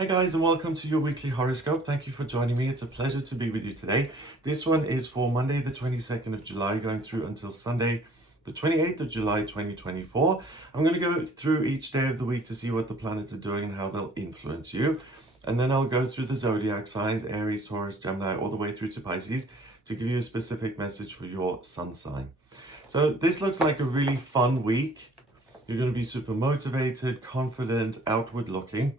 Hi guys, and welcome to your weekly horoscope. Thank you for joining me. It's a pleasure to be with you today. This one is for Monday the 22nd of July going through until Sunday the 28th of July 2024. I'm going to go through each day of the week to see what the planets are doing and how they'll influence you. And then I'll go through the zodiac signs, Aries, Taurus, Gemini, all the way through to Pisces to give you a specific message for your sun sign. So this looks like a really fun week. You're going to be super motivated, confident, outward looking.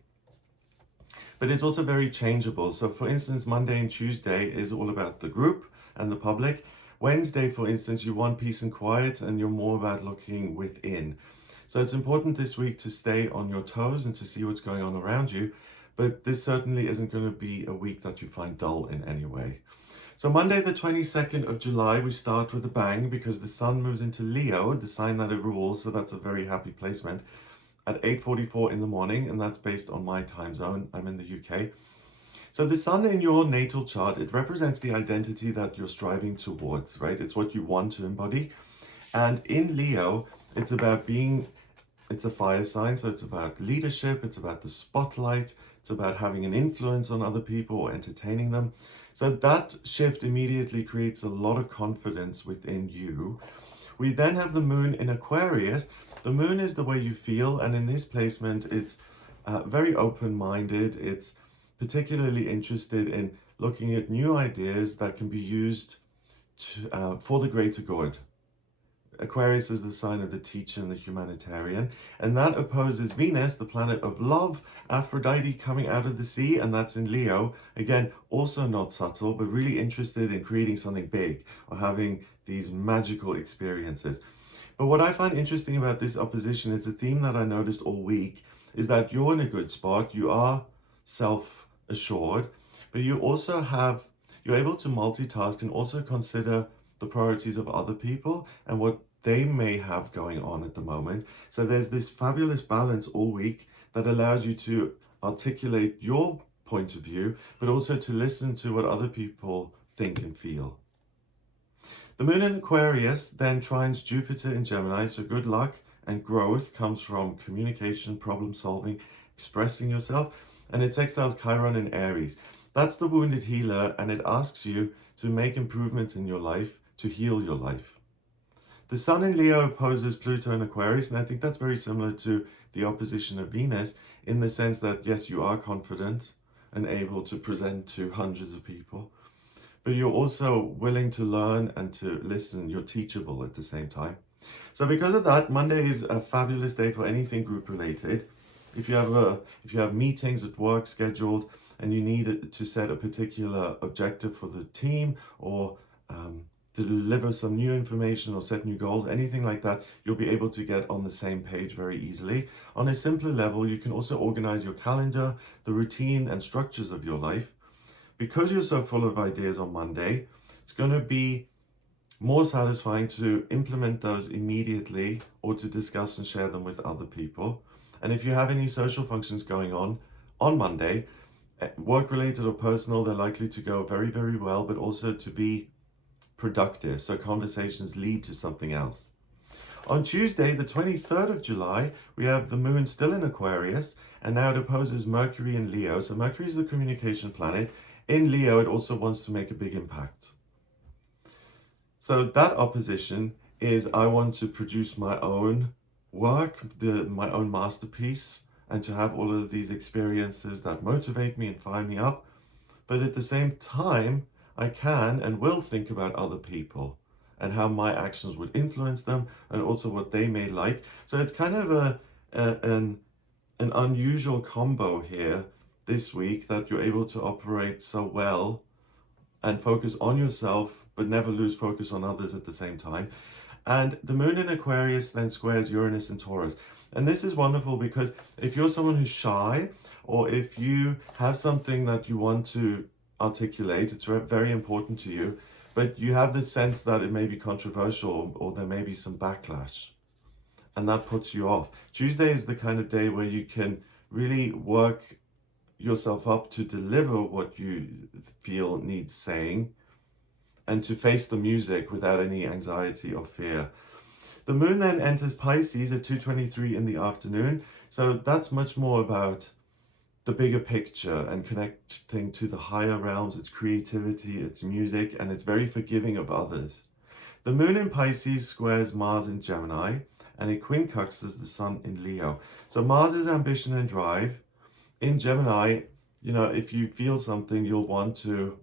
But it's also very changeable. So for instance, Monday and Tuesday is all about the group and the public. Wednesday, for instance, you want peace and quiet and you're more about looking within. So it's important this week to stay on your toes and to see what's going on around you. But this certainly isn't going to be a week that you find dull in any way. So Monday, the 22nd of July, we start with a bang because the sun moves into Leo, the sign that it rules. So that's a very happy placement at 8:44 in the morning, and that's based on my time zone. I'm in the UK. So the sun in your natal chart, it represents the identity that you're striving towards, right? It's what you want to embody. And in Leo, it's about it's a fire sign, so it's about leadership, it's about the spotlight, it's about having an influence on other people or entertaining them. So that shift immediately creates a lot of confidence within you. We then have the moon in Aquarius. The moon is the way you feel, and in this placement, it's very open-minded. It's particularly interested in looking at new ideas that can be used for the greater good. Aquarius is the sign of the teacher and the humanitarian, and that opposes Venus, the planet of love, Aphrodite coming out of the sea, and that's in Leo. Again, also not subtle, but really interested in creating something big or having these magical experiences. But what I find interesting about this opposition, it's a theme that I noticed all week, is that you're in a good spot, you are self-assured, but you're able to multitask and also consider the priorities of other people and what they may have going on at the moment. So there's this fabulous balance all week that allows you to articulate your point of view, but also to listen to what other people think and feel. The moon in Aquarius then trines Jupiter in Gemini, so good luck and growth comes from communication, problem solving, expressing yourself, and it sextiles Chiron in Aries. That's the wounded healer, and it asks you to make improvements in your life, to heal your life. The sun in Leo opposes Pluto in Aquarius, and I think that's very similar to the opposition of Venus in the sense that, yes, you are confident and able to present to hundreds of people, but you're also willing to learn and to listen. You're teachable at the same time. So because of that, Monday is a fabulous day for anything group related. If you have meetings at work scheduled and you need to set a particular objective for the team or to deliver some new information or set new goals, anything like that, you'll be able to get on the same page very easily. On a simpler level, you can also organize your calendar, the routine and structures of your life. Because you're so full of ideas on Monday, it's going to be more satisfying to implement those immediately or to discuss and share them with other people. And if you have any social functions going on Monday, work-related or personal, they're likely to go very, very well, but also to be productive. So conversations lead to something else. On Tuesday, the 23rd of July, we have the moon still in Aquarius, and now it opposes Mercury in Leo. So Mercury is the communication planet. In Leo, it also wants to make a big impact. So that opposition is I want to produce my own work, my own masterpiece, and to have all of these experiences that motivate me and fire me up. But at the same time, I can and will think about other people and how my actions would influence them and also what they may like. So it's kind of an unusual combo here this week that you're able to operate so well and focus on yourself, but never lose focus on others at the same time. And the moon in Aquarius then squares Uranus and Taurus. And this is wonderful because if you're someone who's shy or if you have something that you want to articulate, it's very important to you, but you have this sense that it may be controversial or there may be some backlash, and that puts you off. Tuesday is the kind of day where you can really work yourself up to deliver what you feel needs saying and to face the music without any anxiety or fear. The moon then enters Pisces at 2:23 in the afternoon, so that's much more about the bigger picture and connecting to the higher realms. It's creativity, it's music, and it's very forgiving of others. The moon in Pisces squares Mars in Gemini, and it quincunxes the sun in Leo. So Mars is ambition and drive. In Gemini, you know, if you feel something, you'll want to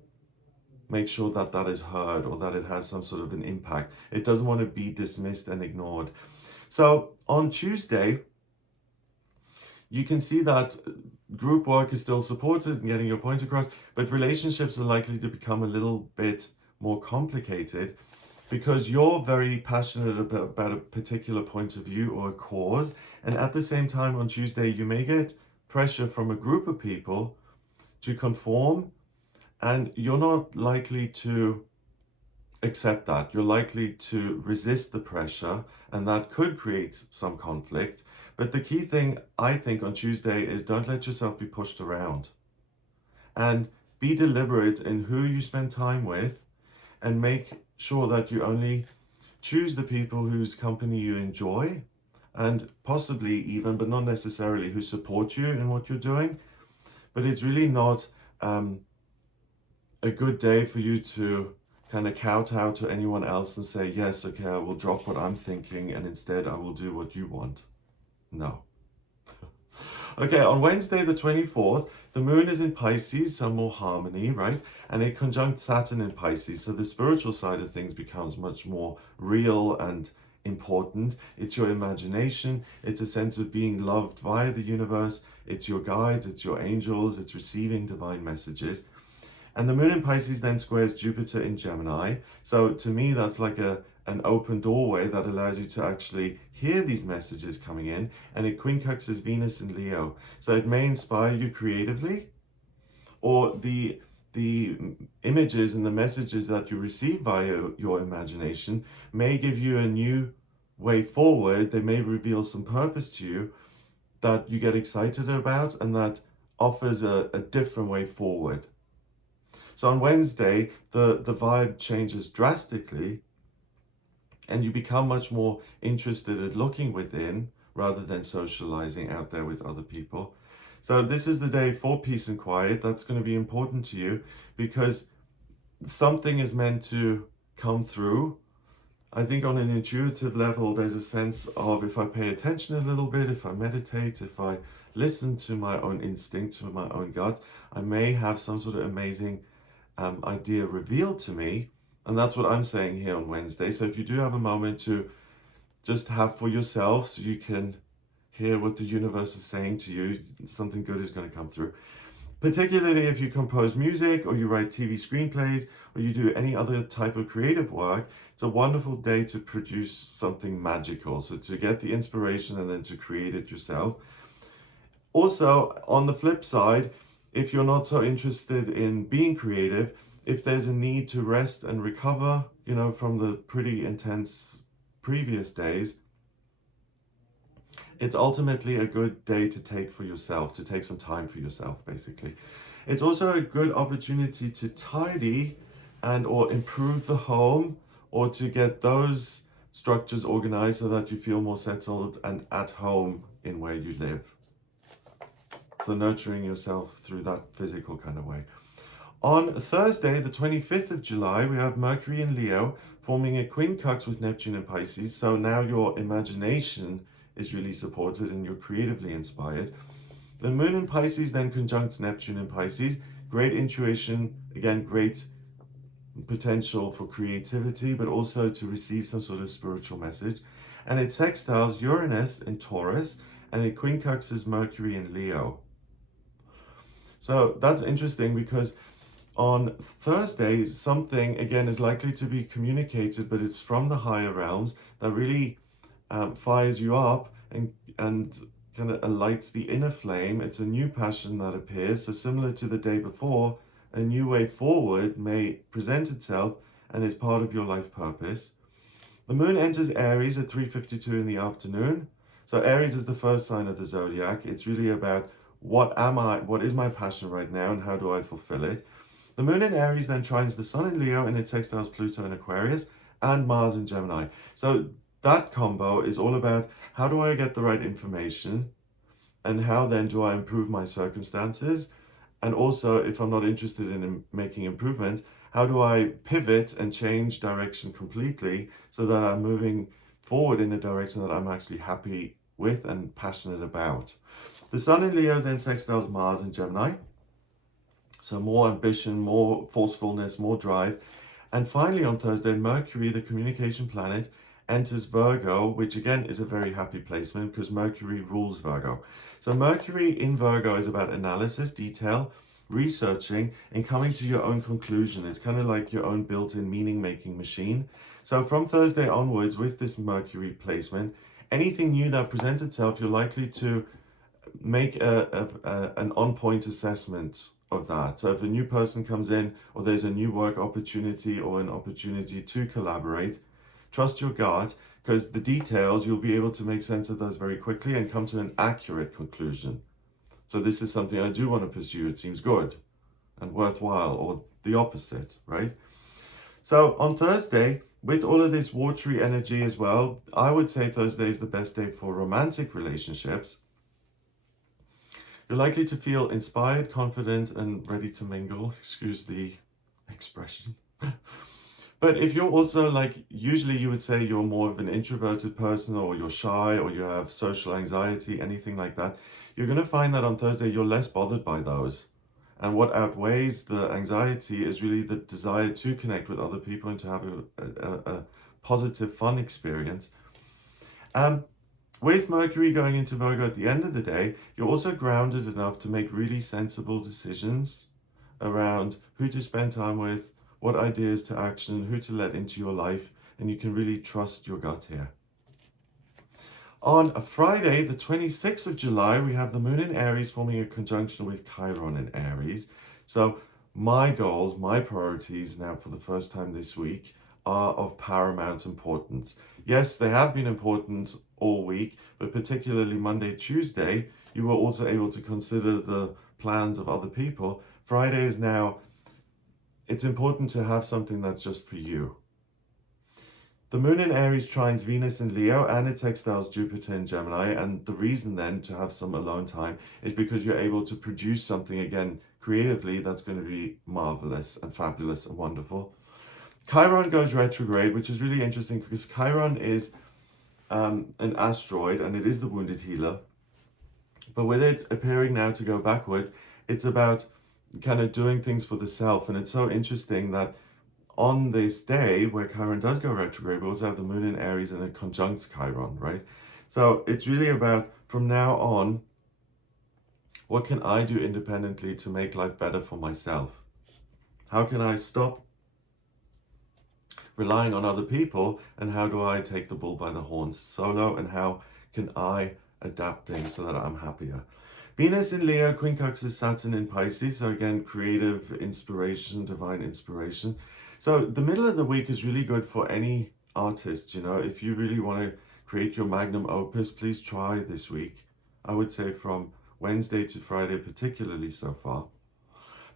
make sure that that is heard or that it has some sort of an impact. It doesn't want to be dismissed and ignored. So on Tuesday, you can see that group work is still supported and getting your point across, but relationships are likely to become a little bit more complicated because you're very passionate about a particular point of view or a cause. And at the same time on Tuesday, you may get pressure from a group of people to conform, and you're not likely to accept that. You're likely to resist the pressure, and that could create some conflict. But the key thing, I think, on Tuesday is don't let yourself be pushed around. And be deliberate in who you spend time with, and make sure that you only choose the people whose company you enjoy, and possibly even, but not necessarily, who support you in what you're doing. But it's really not a good day for you to kind of kowtow to anyone else and say, yes, okay, I will drop what I'm thinking and instead I will do what you want. No. Okay, on Wednesday the 24th, the moon is in Pisces, so more harmony, right? And it conjuncts Saturn in Pisces, so the spiritual side of things becomes much more real and important. It's your imagination, it's a sense of being loved via the universe, it's your guides, it's your angels, it's receiving divine messages. And the moon in Pisces then squares Jupiter in Gemini. So to me, that's like an open doorway that allows you to actually hear these messages coming in. And it quincunxes Venus in Leo. So it may inspire you creatively, or the images and the messages that you receive via your imagination may give you a new way forward. They may reveal some purpose to you that you get excited about and that offers a different way forward. So on Wednesday, the vibe changes drastically and you become much more interested in looking within rather than socializing out there with other people. So this is the day for peace and quiet. That's going to be important to you because something is meant to come through. I think on an intuitive level, there's a sense of if I pay attention a little bit, if I meditate, if I listen to my own instinct, to my own gut, I may have some sort of amazing idea revealed to me. And that's what I'm saying here on Wednesday. So if you do have a moment to just have for yourself so you can hear what the universe is saying to you, something good is going to come through. Particularly if you compose music or you write TV screenplays or you do any other type of creative work, it's a wonderful day to produce something magical. So to get the inspiration and then to create it yourself. Also, on the flip side, if you're not so interested in being creative, if there's a need to rest and recover, you know, from the pretty intense previous days, it's ultimately a good day to take for yourself, to take some time for yourself, basically. It's also a good opportunity to tidy and or improve the home or to get those structures organized so that you feel more settled and at home in where you live. So nurturing yourself through that physical kind of way. On Thursday, the 25th of July, we have Mercury in Leo forming a quincunx with Neptune in Pisces. So now your imagination is really supported and you're creatively inspired. The moon in Pisces then conjuncts Neptune in Pisces. Great intuition, again, great potential for creativity, but also to receive some sort of spiritual message. And it sextiles Uranus in Taurus and it quincunxes Mercury in Leo. So that's interesting because on Thursday, something, again, is likely to be communicated, but it's from the higher realms that really fires you up and kind of lights the inner flame. It's a new passion that appears. So similar to the day before, a new way forward may present itself and is part of your life purpose. The moon enters Aries at 3:52 in the afternoon. So Aries is the first sign of the zodiac. It's really about what is my passion right now and how do I fulfill it? The moon in Aries then trines the sun in Leo and it sextiles Pluto in Aquarius and Mars in Gemini. So that combo is all about how do I get the right information And how then do I improve my circumstances? And also, if I'm not interested in making improvements, how do I pivot and change direction completely so that I'm moving forward in a direction that I'm actually happy with and passionate about? The Sun in Leo then sextiles Mars in Gemini. So more ambition, more forcefulness, more drive. And finally on Thursday, Mercury, the communication planet, enters Virgo, which again is a very happy placement because Mercury rules Virgo. So Mercury in Virgo is about analysis, detail, researching, and coming to your own conclusion. It's kind of like your own built-in meaning-making machine. So from Thursday onwards, with this Mercury placement, anything new that presents itself, you're likely to make an on-point assessment of that. So if a new person comes in, or there's a new work opportunity or an opportunity to collaborate, trust your gut, because the details, you'll be able to make sense of those very quickly and come to an accurate conclusion. So this is something I do want to pursue. It seems good and worthwhile, or the opposite, right? So on Thursday, with all of this watery energy as well, I would say Thursday is the best day for romantic relationships. You're likely to feel inspired, confident, and ready to mingle. Excuse the expression. But if you're also usually you would say you're more of an introverted person, or you're shy, or you have social anxiety, anything like that, you're going to find that on Thursday you're less bothered by those. And what outweighs the anxiety is really the desire to connect with other people and to have a positive, fun experience. With Mercury going into Virgo at the end of the day, you're also grounded enough to make really sensible decisions around who to spend time with, what ideas to action, who to let into your life, and you can really trust your gut here. On a Friday, the 26th of July, we have the Moon in Aries forming a conjunction with Chiron in Aries. So my goals, my priorities now for the first time this week are of paramount importance. Yes, they have been important all week, but particularly Monday, Tuesday, you were also able to consider the plans of other people. Friday is now, it's important to have something that's just for you. The Moon in Aries trines Venus in Leo and it sextiles Jupiter in Gemini, and the reason then to have some alone time is because you're able to produce something again creatively that's going to be marvelous and fabulous and wonderful. Chiron goes retrograde, which is really interesting because Chiron is an asteroid and it is the wounded healer. But with it appearing now to go backwards, it's about kind of doing things for the self. And it's so interesting that on this day where Chiron does go retrograde, we also have the Moon in Aries and it conjuncts Chiron, right? So it's really about, from now on, what can I do independently to make life better for myself? How can I stop relying on other people, and how do I take the bull by the horns solo, and how can I adapt things so that I'm happier? Venus in Leo quincunxes Saturn in Pisces, so again, creative inspiration, divine inspiration. So the middle of the week is really good for any artist, if you really want to create your magnum opus, please try this week. I would say from Wednesday to Friday, particularly so far.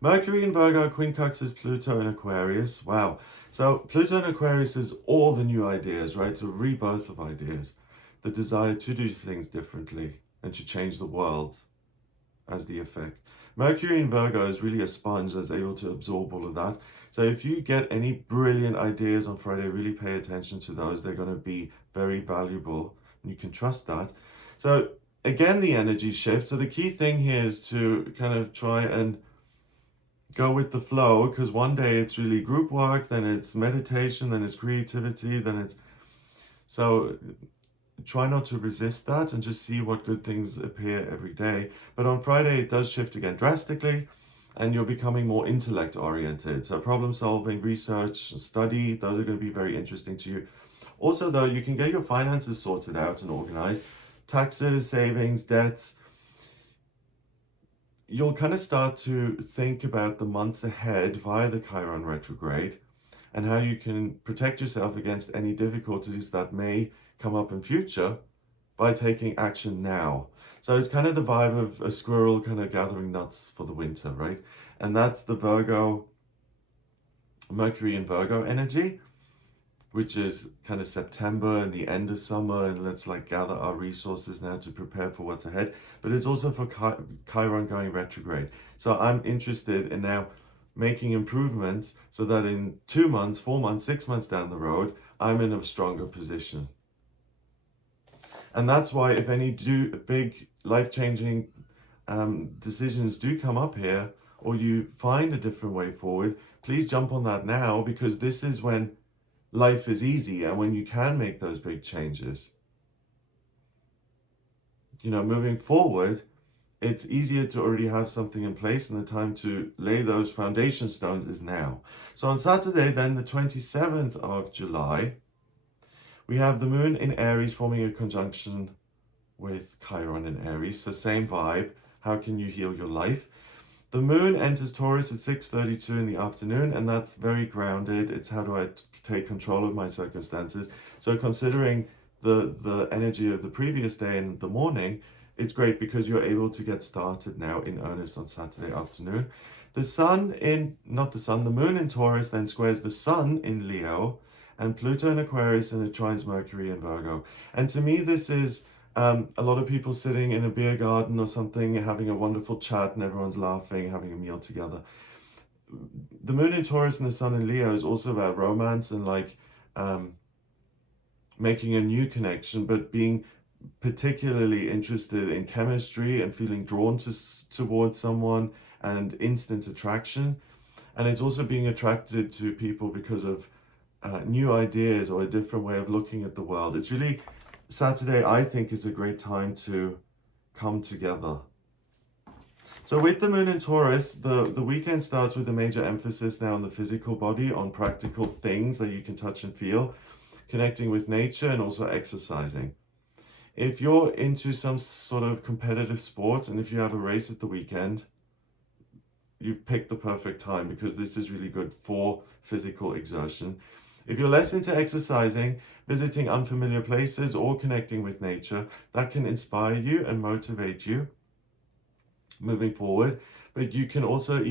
Mercury in Virgo quincunxes Pluto in Aquarius. Wow. So Pluto in Aquarius is all the new ideas, right? It's a rebirth of ideas. The desire to do things differently and to change the world as the effect. Mercury in Virgo is really a sponge that's able to absorb all of that. So if you get any brilliant ideas on Friday, really pay attention to those. They're going to be very valuable. And you can trust that. So again, the energy shifts. So the key thing here is to kind of try and go with the flow, because one day it's really group work, then it's meditation, then it's creativity, then it's... So try not to resist that and just see what good things appear every day. But on Friday, it does shift again drastically, and you're becoming more intellect oriented. So problem solving, research, study, those are going to be very interesting to you. Also, though, you can get your finances sorted out and organized. Taxes, savings, debts. You'll kind of start to think about the months ahead via the Chiron retrograde and how you can protect yourself against any difficulties that may come up in future by taking action now. So it's kind of the vibe of a squirrel kind of gathering nuts for the winter, right? And that's the Virgo, Mercury in Virgo energy. which is kind of September and the end of summer, and let's like gather our resources now to prepare for what's ahead. But it's also for Chiron going retrograde. So I'm interested in now making improvements so that in 2 months, 4 months, 6 months down the road, I'm in a stronger position. And that's why if any big life-changing decisions do come up here, or you find a different way forward, please jump on that now, because this is when life is easy and when you can make those big changes. You know, moving forward, it's easier to already have something in place, and the time to lay those foundation stones is now. So on Saturday, then the 27th of July, we have the moon in Aries forming a conjunction with Chiron in Aries. So same vibe. How can you heal your life? The moon enters Taurus at 6:32 in the afternoon, and that's very grounded. It's how do I take control of my circumstances. So considering the energy of the previous day and the morning, it's great because you're able to get started now in earnest on Saturday afternoon. The moon in Taurus then squares the sun in Leo, and Pluto in Aquarius, and it trines Mercury in Virgo. And to me, this is a lot of people sitting in a beer garden or something, having a wonderful chat, and everyone's laughing, having a meal together. The moon in Taurus and the sun in Leo is also about romance and like making a new connection, but being particularly interested in chemistry and feeling drawn towards someone and instant attraction. And it's also being attracted to people because of new ideas or a different way of looking at the world. It's really, Saturday, I think, is a great time to come together. So with the moon in Taurus, the weekend starts with a major emphasis now on the physical body, on practical things that you can touch and feel, connecting with nature, and also exercising. If you're into some sort of competitive sport, and if you have a race at the weekend, you've picked the perfect time, because this is really good for physical exertion. If you're less into exercising, visiting unfamiliar places or connecting with nature, that can inspire you and motivate you moving forward. But you can also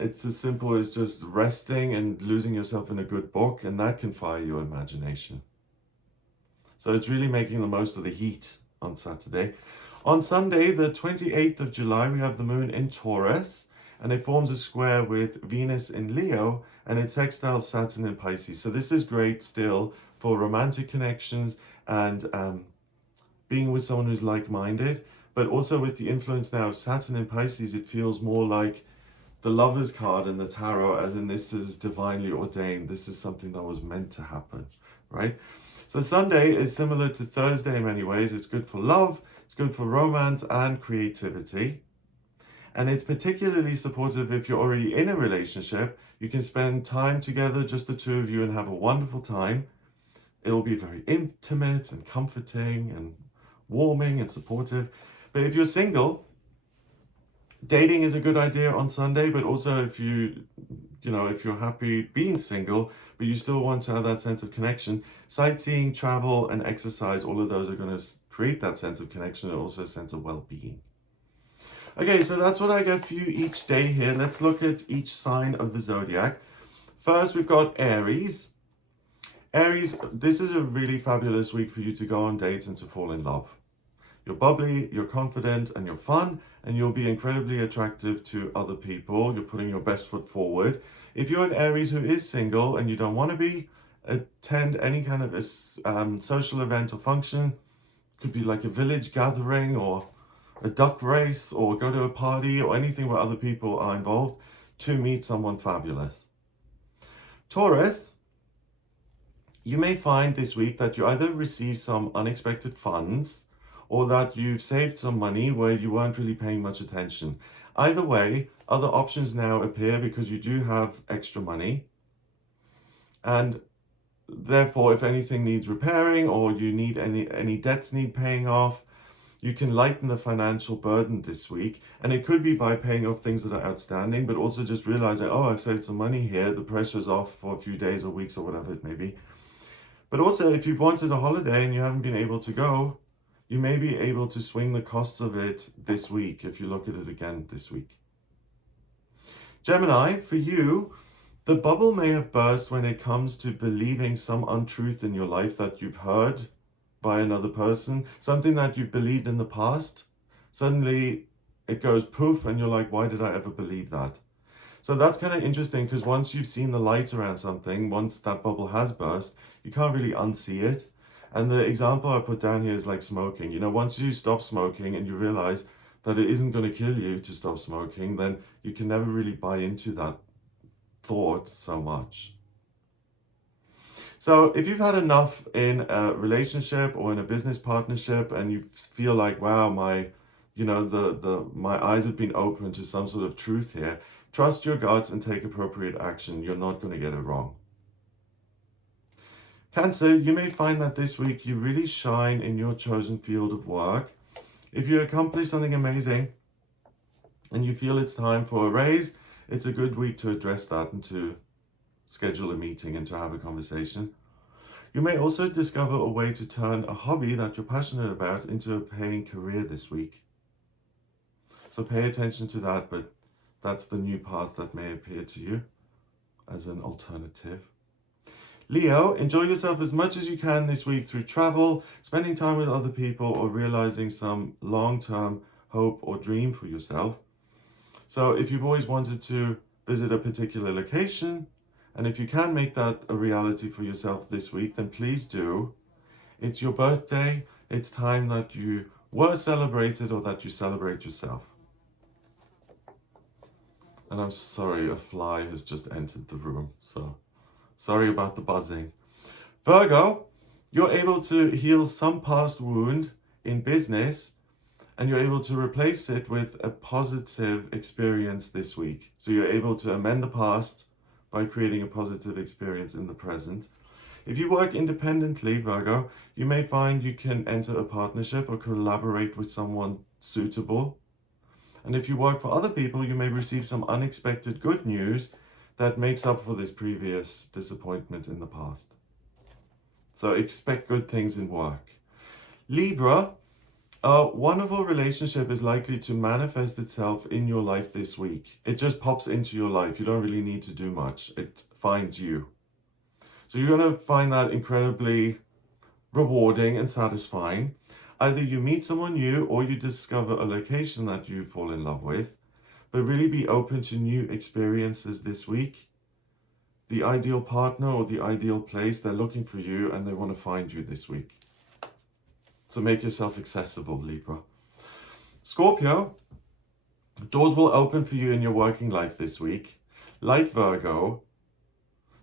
it's as simple as just resting and losing yourself in a good book, and that can fire your imagination. So it's really making the most of the heat on Saturday. On Sunday, the 28th of July, we have the moon in Taurus, and it forms a square with Venus in Leo, and it sextiles Saturn in Pisces. So this is great still for romantic connections and being with someone who's like-minded, but also with the influence now of Saturn in Pisces, it feels more like the Lover's card in the tarot, as in this is divinely ordained. This is something that was meant to happen, right? So Sunday is similar to Thursday in many ways. It's good for love, it's good for romance and creativity. And it's particularly supportive if you're already in a relationship. You can spend time together, just the two of you, and have a wonderful time. It'll be very intimate and comforting and warming and supportive. But if you're single, dating is a good idea on Sunday, but also if you're happy being single, but you still want to have that sense of connection, sightseeing, travel, and exercise, all of those are going to create that sense of connection and also a sense of well-being. Okay, so that's what I get for you each day here. Let's look at each sign of the zodiac. First, we've got Aries. Aries, this is a really fabulous week for you to go on dates and to fall in love. You're bubbly, you're confident, and you're fun, and you'll be incredibly attractive to other people. You're putting your best foot forward. If you're an Aries who is single and you don't want to attend any kind of a social event or function, could be like a village gathering or a duck race, or go to a party or anything where other people are involved to meet someone fabulous. Taurus, you may find this week that you either receive some unexpected funds or that you've saved some money where you weren't really paying much attention. Either way, other options now appear because you do have extra money. And therefore, if anything needs repairing or you need any debts need paying off, you can lighten the financial burden this week. And it could be by paying off things that are outstanding, but also just realizing, oh, I've saved some money here. The pressure's off for a few days or weeks or whatever it may be. But also, if you've wanted a holiday and you haven't been able to go, you may be able to swing the costs of it this week if you look at it again this week. Gemini, for you, The bubble may have burst when it comes to believing some untruth in your life that you've heard by another person, something that you've believed in the past. Suddenly it goes poof and you're like, why did I ever believe that? So that's kind of interesting, because once you've seen the light around something, once that bubble has burst, you can't really unsee it. And the example I put down here is like smoking. You know, once you stop smoking and you realize that it isn't going to kill you to stop smoking, then you can never really buy into that thought so much. So if you've had enough in a relationship or in a business partnership and you feel like, wow, my eyes have been opened to some sort of truth here, trust your gut and take appropriate action. You're not going to get it wrong. Cancer, you may find that this week you really shine in your chosen field of work. If you accomplish something amazing and you feel it's time for a raise, it's a good week to address that and to schedule a meeting and to have a conversation. You may also discover a way to turn a hobby that you're passionate about into a paying career this week. So pay attention to that, but that's the new path that may appear to you as an alternative. Leo, enjoy yourself as much as you can this week through travel, spending time with other people, or realizing some long-term hope or dream for yourself. So if you've always wanted to visit a particular location, and if you can make that a reality for yourself this week, then please do. It's your birthday. It's time that you were celebrated or that you celebrate yourself. And I'm sorry, a fly has just entered the room, so sorry about the buzzing. Virgo, you're able to heal some past wound in business, and you're able to replace it with a positive experience this week. So you're able to amend the past by creating a positive experience in the present. If you work independently, Virgo, you may find you can enter a partnership or collaborate with someone suitable. And if you work for other people, you may receive some unexpected good news that makes up for this previous disappointment in the past. So expect good things in work. Libra, a wonderful relationship is likely to manifest itself in your life this week. It just pops into your life. You don't really need to do much. It finds you. So you're going to find that incredibly rewarding and satisfying. Either you meet someone new or you discover a location that you fall in love with. But really be open to new experiences this week. The ideal partner or the ideal place, they're looking for you and they want to find you this week. So make yourself accessible, Libra. Scorpio, doors will open for you in your working life this week. Like Virgo,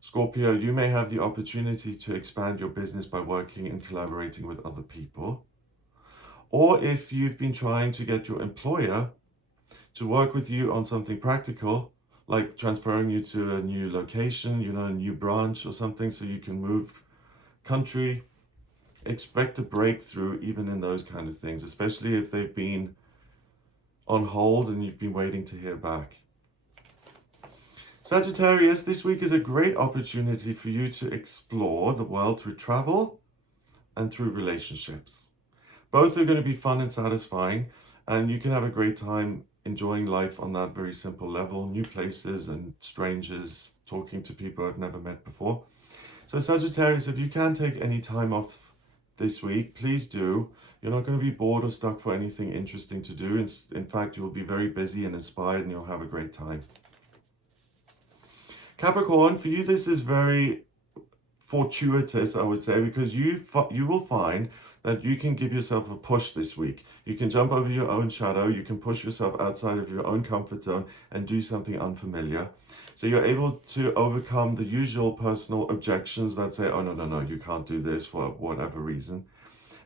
Scorpio, you may have the opportunity to expand your business by working and collaborating with other people. Or if you've been trying to get your employer to work with you on something practical, like transferring you to a new location, a new branch or something, so you can move country, expect a breakthrough even in those kind of things, especially if they've been on hold and you've been waiting to hear back. Sagittarius, this week is a great opportunity for you to explore the world through travel and through relationships. Both are going to be fun and satisfying, and you can have a great time enjoying life on that very simple level, new places and strangers, talking to people I've never met before. So Sagittarius, if you can take any time off this week, please do. You're not going to be bored or stuck for anything interesting to do. In fact, you'll be very busy and inspired and you'll have a great time. Capricorn, for you, this is very fortuitous, I would say, because you will find that you can give yourself a push this week. You can jump over your own shadow. You can push yourself outside of your own comfort zone and do something unfamiliar. So you're able to overcome the usual personal objections that say, oh, no, you can't do this for whatever reason.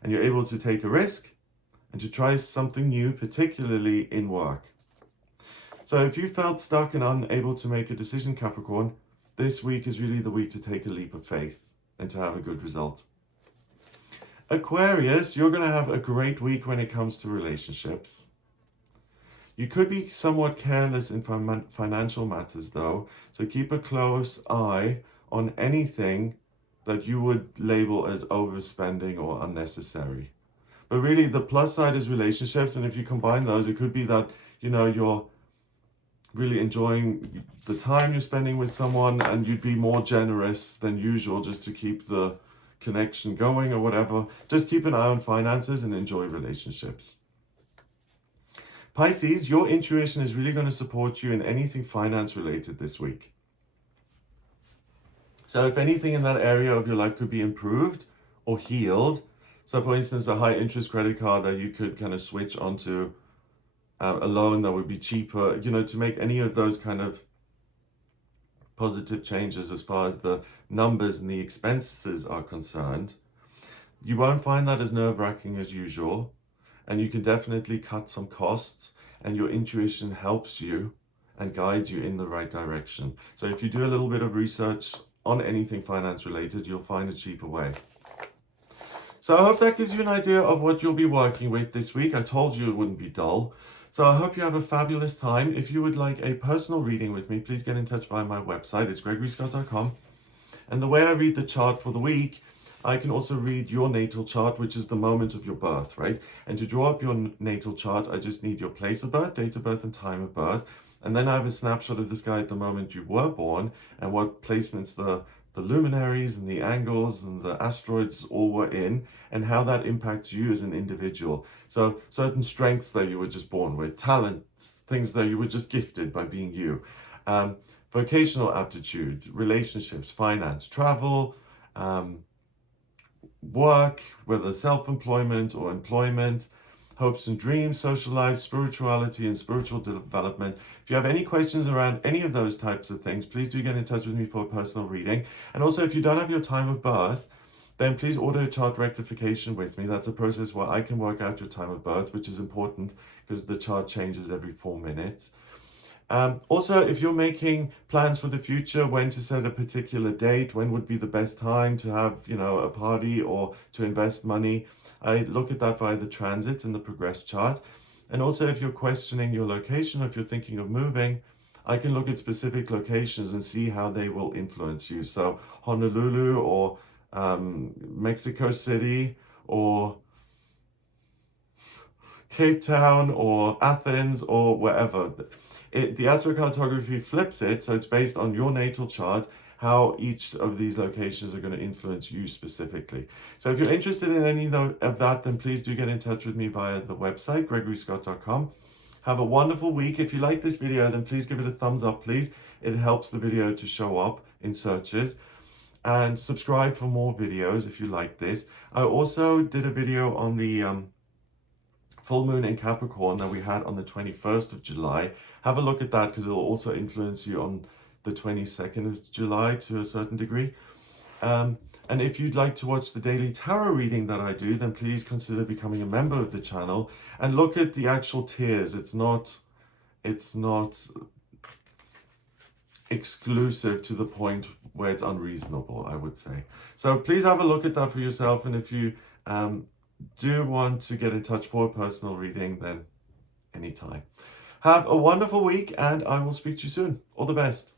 And you're able to take a risk and to try something new, particularly in work. So if you felt stuck and unable to make a decision, Capricorn, this week is really the week to take a leap of faith and to have a good result. Aquarius, you're going to have a great week when it comes to relationships. You could be somewhat careless in financial matters though, so keep a close eye on anything that you would label as overspending or unnecessary. But really the plus side is relationships, and if you combine those, it could be that, you're really enjoying the time you're spending with someone, and you'd be more generous than usual just to keep the connection going or whatever. Just keep an eye on finances and enjoy relationships. Pisces, your intuition is really going to support you in anything finance related this week. So if anything in that area of your life could be improved or healed, so for instance, a high interest credit card that you could kind of switch onto a loan that would be cheaper, to make any of those kind of positive changes as far as the numbers and the expenses are concerned, you won't find that as nerve-wracking as usual, and you can definitely cut some costs, and your intuition helps you and guides you in the right direction. So if you do a little bit of research on anything finance related, you'll find a cheaper way. So I hope that gives you an idea of what you'll be working with this week. I told you it wouldn't be dull. So I hope you have a fabulous time. If you would like a personal reading with me, please get in touch via my website. It's gregoryscott.com. And the way I read the chart for the week, I can also read your natal chart, which is the moment of your birth, right? And to draw up your natal chart, I just need your place of birth, date of birth, and time of birth. And then I have a snapshot of the sky at the moment you were born and what placements the luminaries and the angles and the asteroids all were in, and how that impacts you as an individual. So certain strengths that you were just born with, talents, things that you were just gifted by being you, vocational aptitude, relationships, finance, travel, work, whether self-employment or employment, hopes and dreams, social life, spirituality, and spiritual development. If you have any questions around any of those types of things, please do get in touch with me for a personal reading. And also, if you don't have your time of birth, then please order a chart rectification with me. That's a process where I can work out your time of birth, which is important because the chart changes every 4 minutes. Also, if you're making plans for the future, when to set a particular date, when would be the best time to have, a party or to invest money, I look at that via the transits and the progress chart. And also, if you're questioning your location, or if you're thinking of moving, I can look at specific locations and see how they will influence you. So Honolulu or Mexico City or Cape Town or Athens or wherever. The astrocartography flips it, so it's based on your natal chart, how each of these locations are going to influence you specifically. So if you're interested in any of that, then please do get in touch with me via the website, gregoryscott.com. Have a wonderful week. If you like this video, then please give it a thumbs up, please. It helps the video to show up in searches. And subscribe for more videos if you like this. I also did a video on the full moon in Capricorn that we had on the 21st of July. Have a look at that because it will also influence you on the 22nd of July to a certain degree. And if you'd like to watch the daily tarot reading that I do, then please consider becoming a member of the channel and look at the actual tiers. It's not exclusive to the point where it's unreasonable, I would say. So please have a look at that for yourself. And if you do want to get in touch for a personal reading, then anytime. Have a wonderful week, and I will speak to you soon. All the best.